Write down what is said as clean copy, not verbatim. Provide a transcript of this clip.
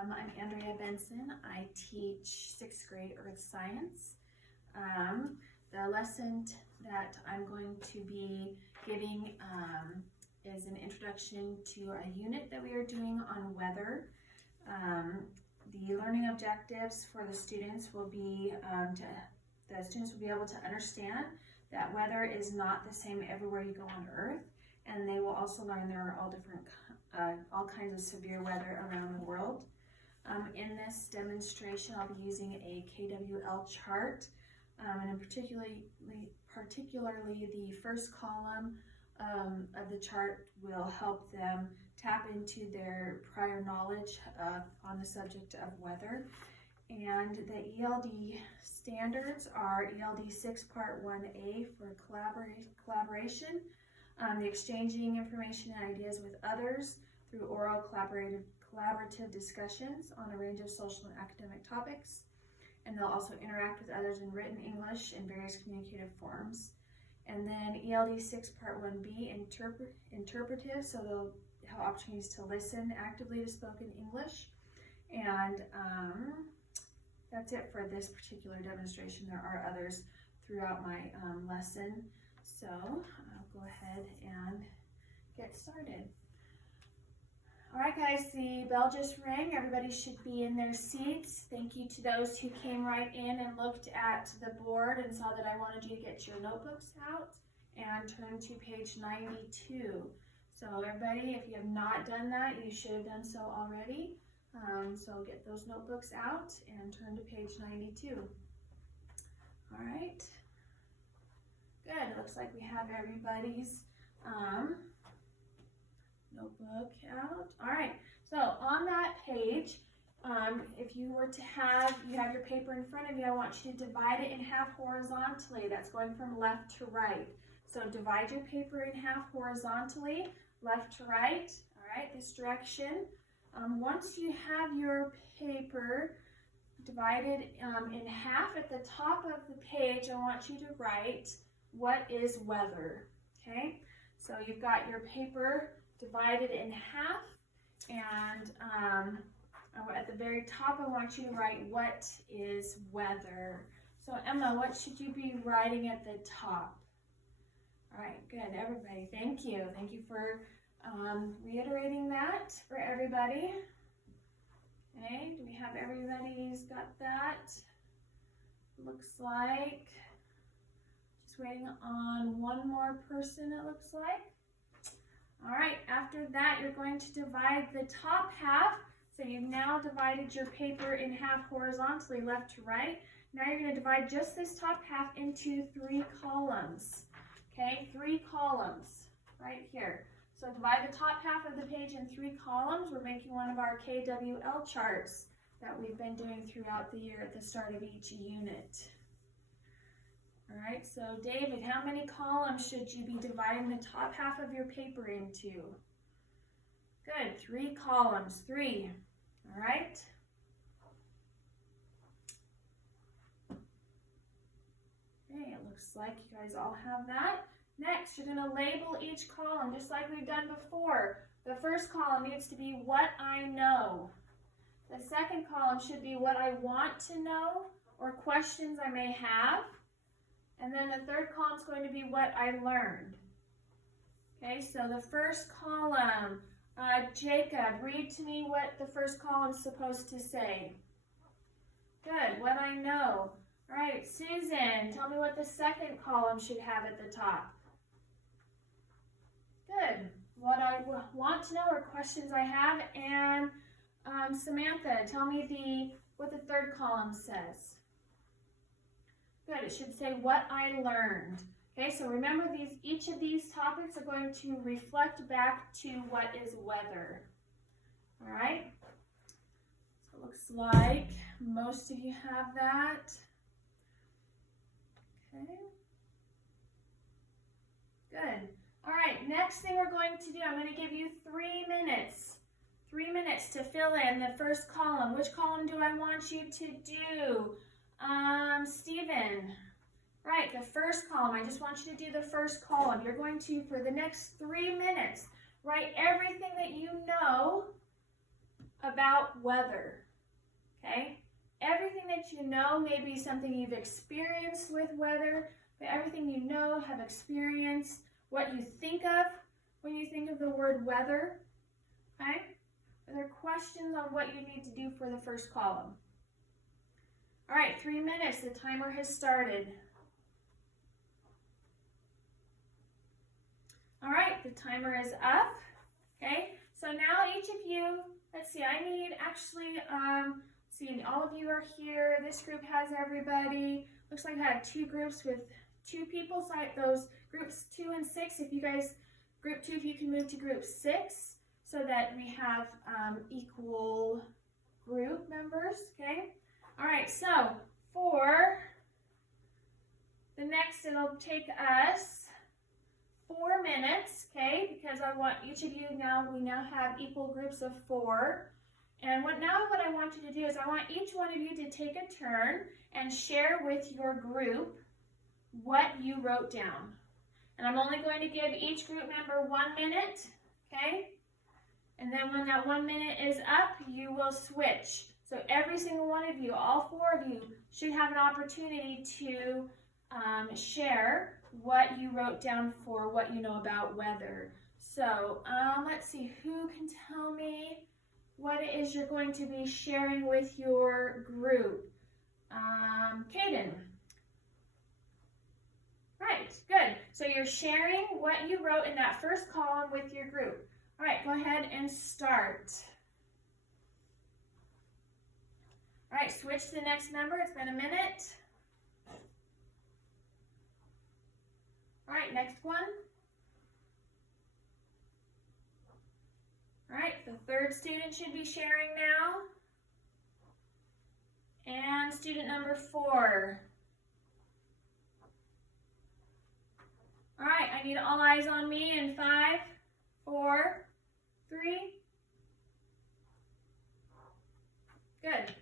I'm Andrea Benson. I teach 6th grade Earth Science. The lesson that I'm going to be giving is an introduction to a unit that we are doing on weather. The learning objectives for the students will be the students will be able to understand that weather is not the same everywhere you go on Earth, and they will also learn there are all kinds of severe weather around the world. In this demonstration, I'll be using a KWL chart, and particularly the first column of the chart will help them tap into their prior knowledge on the subject of weather. And the ELD standards are ELD 6 Part 1A for collaboration, the exchanging information and ideas with others through oral collaborative discussions on a range of social and academic topics. And they'll also interact with others in written English in various communicative forms. And then ELD 6 Part 1B, interpretive, so they'll have opportunities to listen actively to spoken English. And that's it for this particular demonstration. There are others throughout my lesson. So I'll go ahead and get started. All right, guys, the bell just rang. Everybody should be in their seats. Thank you to those who came right in and looked at the board and saw that I wanted you to get your notebooks out and turn to page 92. So everybody, if you have not done that, you should have done so already. So get those notebooks out and turn to page 92. All right. Good. It looks like we have everybody's notebook out. All right. So on that page, if you were to have your paper in front of you, I want you to divide it in half horizontally. That's going from left to right. So divide your paper in half horizontally, left to right. All right, this direction. Once you have your paper divided in half at the top of the page, I want you to write, what is weather? Okay, so you've got your paper divided in half, and at the very top, I want you to write, what is weather? So Emma, what should you be writing at the top? All right, good, everybody, thank you. Thank you for reiterating that for everybody. Okay, do we have everybody's got that? Looks like just waiting on one more person, it looks like. All right, after that, you're going to divide the top half. So you've now divided your paper in half horizontally, left to right. Now you're going to divide just this top half into 3 columns. Okay, 3 columns right here. So divide the top half of the page in 3 columns. We're making one of our KWL charts that we've been doing throughout the year at the start of each unit. All right, so David, how many columns should you be dividing the top half of your paper into? Good, 3 columns, 3. All right. Okay, it looks like you guys all have that. Next, you're going to label each column just like we've done before. The first column needs to be what I know. The second column should be what I want to know or questions I may have. And then the third column is going to be what I learned. Okay, so the first column, Jacob, read to me what the first column is supposed to say. Good, what I know. All right, Susan, tell me what the second column should have at the top. Good, what I want to know or questions I have. And Samantha, tell me what the third column says. Good, it should say what I learned. Okay, so remember each of these topics are going to reflect back to what is weather. All right, so it looks like most of you have that. Okay, good. All right, next thing we're going to do, I'm going to give you 3 minutes. 3 minutes to fill in the first column. Which column do I want you to do? Stephen. Right, the first column. I just want you to do the first column. You're going to, for the next 3 minutes, write everything that you know about weather, okay? Everything that you know, maybe something you've experienced with weather, but everything you know, have experienced, what you think of when you think of the word weather, okay? Are there questions on what you need to do for the first column? All right, 3 minutes, the timer has started. All right, the timer is up, okay? So now each of you, let's see, I need actually, see, all of you are here. This group has everybody. Looks like I have 2 groups with 2 people, so those groups 2 and 6, if you guys, group 2, if you can move to group 6, so that we have equal group members, okay? All right, so for the next, it'll take us 4 minutes, okay? Because I want each of you we now have equal groups of 4. And what I want you to do is I want each one of you to take a turn and share with your group what you wrote down. And I'm only going to give each group member 1 minute, okay? And then when that 1 minute is up, you will switch. So every single one of you, all 4 of you, should have an opportunity to share what you wrote down for what you know about weather. So let's see, who can tell me what it is you're going to be sharing with your group? Kaden. Right, good. So you're sharing what you wrote in that first column with your group. All right, go ahead and start. All right, switch to the next member. It's been a minute. All right, next one. All right, the third student should be sharing now. And student number 4. All right, I need all eyes on me in 5, 4, 3. Good.